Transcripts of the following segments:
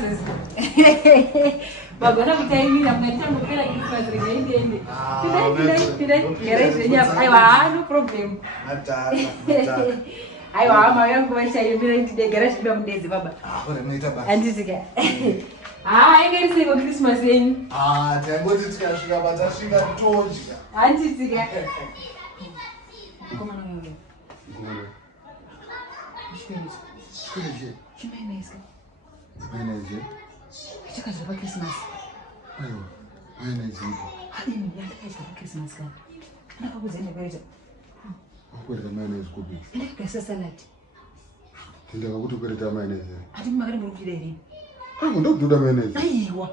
Christmas. Bagona kutaimira mnatango pela Christmas regainde. Today. Aiwa, no problem. Aiwa, mama yangu washaimira today garage bila mdezi baba. Ora noita basi. Andisika. Ingeri kwa Christmas yenu. Tangozi tikasvika batasvika todya. Andisika. Koma na wewe. Shikirije. Chimenezika. Mayonnaise. Chaka za Christmas. Ayo. Mayonnaise. Hadini yataka za Christmas kana. Ndakakuzene kwaita. Ukweleta mayonnaise kupi? Ndakasa salad. Ndaka kuti ukweleta mayonnaise. Hadi magari murukire rini. Ndokududa mayonnaise. Aiwa.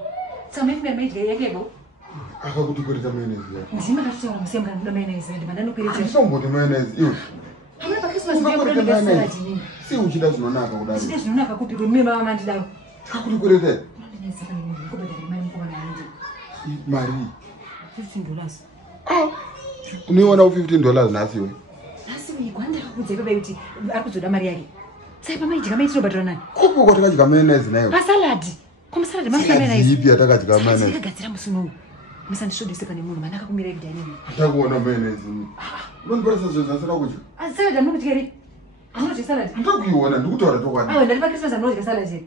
Samefika meje yakebo. Akakuti ukweleta mayonnaise. Nzima kachora msemba ndoda mayonnaise ndi mandano kweleta. Ndisombote mayonnaise iyo. Hamna pa Christmas ndio ndoda salad nini? Si uchida zinonaka kudaro. Sije zinonaka kupi kwa mimi mama ndidaro. Akakuti ukweleta. Mayonnaise kana nini? Kubeda mimi kwa nani? Mari. $15. Uniona $15 nasiwe. Nasiwe kwanda kakudze baba yuti akuzoda mari yake. Sai pama ijika maitiro batona nani? Kupi kwa takachika mayonnaise nayo. Pa salad. Kwa salad mama mayonnaise. Ipi atakachika mayonnaise. Ndakagadzira musuno. Musandishodise pane munhu manaka kumira every day nini. Ndakuona mayonnaise. Unonipasa zvezvo asina kudya. Salad amukutyeri. Anodya salad. Ndakuiona ndikutaura tokwadi. Ayo ndari pa Christmas anodya salad here.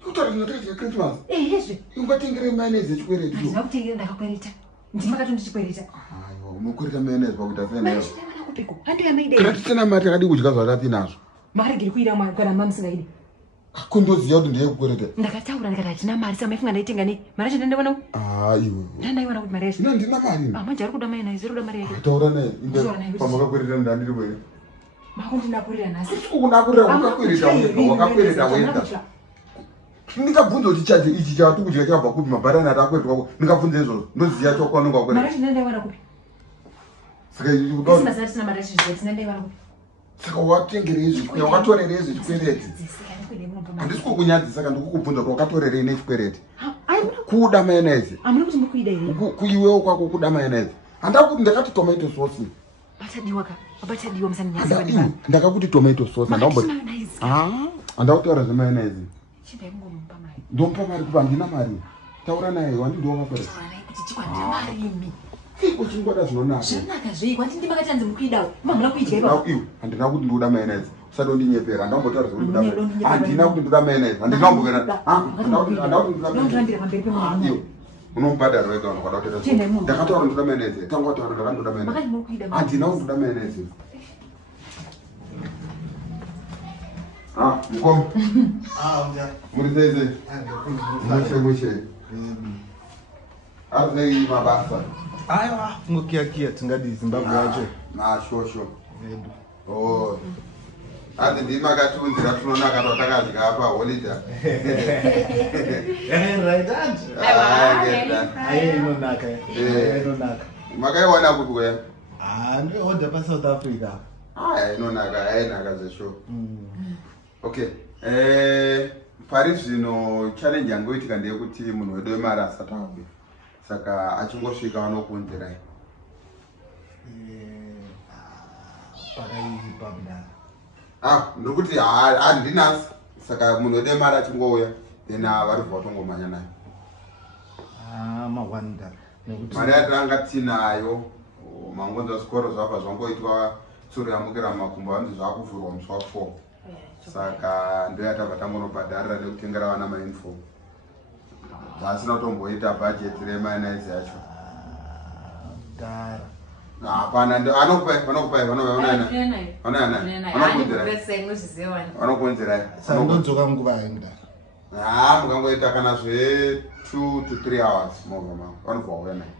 Ndikutaura ndinotaka Christmas. Yezve. Ungatengere mayonnaise chikwereti. Ndina kutengera ndakakwereta. Ndimakato ndichikwereta. Aiwa, unokwereta mayonnaise pakuita sei nayo. Ndimaka kupiko. Handiya maidei. Kana tisina mari takadi kudya zvatapi nazvo. Makarigiri kuira mwana kana mama musingaidi. Kundoziva kuti ndiye kukwereta. Ndakataura ndikati hatina mari saka maifunga ndaitenga nei. Mari yacho ndandaona. Iwe. Ndandaiona kuti mari yacho. Ndina mari. Manje ari kuda mayonnaise, ari kuda mari yake. Taura naye. Pamakakwereta ndandiri wewe. Makundinakurira nhasi. Ukunakurira wakakwereta wenda. Ndikabvunza kuti chaje ichi chatu kudya chabva kupi mabharani atakweretwa ndikabvunza izvozvo ndoziya chokwanonga Mari kwereta. yacho ndandaiona kupi. Saka Christmas atisina mari yacho zvizvo ndandaiona kupi. saka watengerei zvikwereti wakatorerei zvikwereti. Handisi kukunyadzisa saka ndikukubvunza kuti wakatorerei nechikwereti. Kuda mayonnaise. Amuna kuti mukuida here. Kuiwewo kwako kuda mayonnaise. Handakuti ndakati tomato sauce. Batadiwa ka. Batadiwa musanyanyasa bani. Ndakakuti tomato sauce ndaumboti. Handakutaura zvemayonnaise. Chidai ngompa mari. Ndompa mari kuba ndina mari. Taura naye wandi ndowakapera. Kuti chikwandira mari imi. Uchingoda zvinonaka. Zvinonaka zvei kwati ndimakatanzi mukuidawo. Mamuna kuidya ipapo. Iwe handina kuti ndoda mayonnaise. Usati undinyepera. Handambotaura kuti ndoda mayonnaise. Handina kuti ndoda mayonnaise. Handina kumbokera. Handina kuti ndoda mayonnaise. Pamberi pemunhu. Iwe. Unomubhadhara wega unokwada kutoita. Ndakataura ndoda mayonnaise. Tanga wataura ndakandoda mayonnaise. Handina kuti ndoda mayonnaise. Mkomo. Muri saizi. Mushe. Arzi mabasa. Aiwa, ngokiyakiya tingadi Zimbabwe yacho. Shosho. Arzi ndimi akatiunzira tunonaka twatakadya apa holiday. Right hand. Inonaka. Inonaka. Makaiwana kuti weya? Ndoorder pa South Africa. Inonaka, ainaka zvesho. Okay. Pari zvino challenge yangoitika ndeyekuti munhu wedu wemari asati auya. Saka achingosvika vanokuunzirai. Pakaipa kudaro. Ndiri kuti handinasi. Saka munhu wedu wemari achingouya then varibva vatongomhanya nayo. Mawanda. Mari yatanga tinayo. Mangonza zvikoro zvabva zvangoitwa tsuro yamukira makumbo hanzi zvakuvhurwa musi wa4. Saka ndo yatabva tangonobhadharira nekutengera vana mainform. Vasina kutomboita budget remayonnaise yacho. Hapana, vanokupai vanokuunzirai. Saka ndodzoka nguva yangu. Mukangoita kana zve 2 to 3 hours mova mavo vanobva vauya nayo.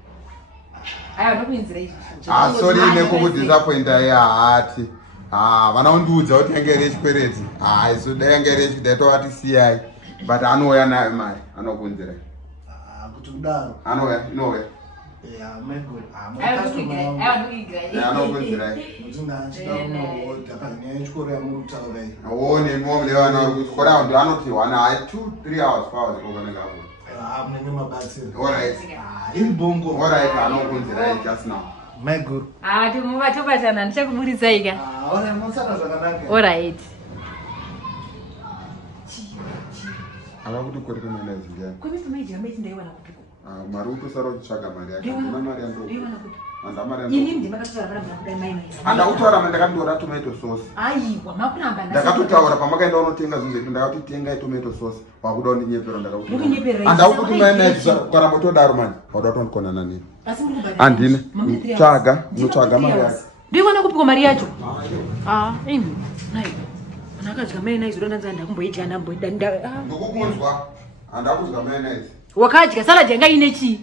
Sorry nekukudisappointa hati. Vana undiudza kuti yange iri chikwereti. Isu dai yange iri chidaitova tisiyai. But anouya nayo mari, anokuunzirai. Kuti kudaro. Inouya. One normally anoti 2-3 hours Alright, anokunzirai just now. Tobatana ndichakuburitsaika. Alright. Akakuti kwereke mayonnaise njani? Kwemipa maidya maiti ndaiwana kupiko. Mari utosara uchitsvaga mari yake. Una mari yandoko. Ndaiwana kuti. Handa mari yandoko. Ini ndimakatotaura paramba kudai mayonnaise. Handa kutaura mandakandora tomato sauce. Aiwa makuramba Ndakatotaura pamakaenda unotenga zvinhu zvedu ndakati tengai tomato sauce. Wakuda undinyepera ndakati. Ukunyeperera. Handa kuti mayonnaise karamba todaro mani. Wauda tondikonana nini? Asi muri kubadala. Andine. Tsvaga, unotsvaga mari yake. Ndaiwana kupiko mari yacho. Imi. Nai. Nakadya mayonnaise ronanza ndakumboidya ndamboida. Ndokukunzwa. Handa kudya mayonnaise. Wakadya salad yanga ine chi?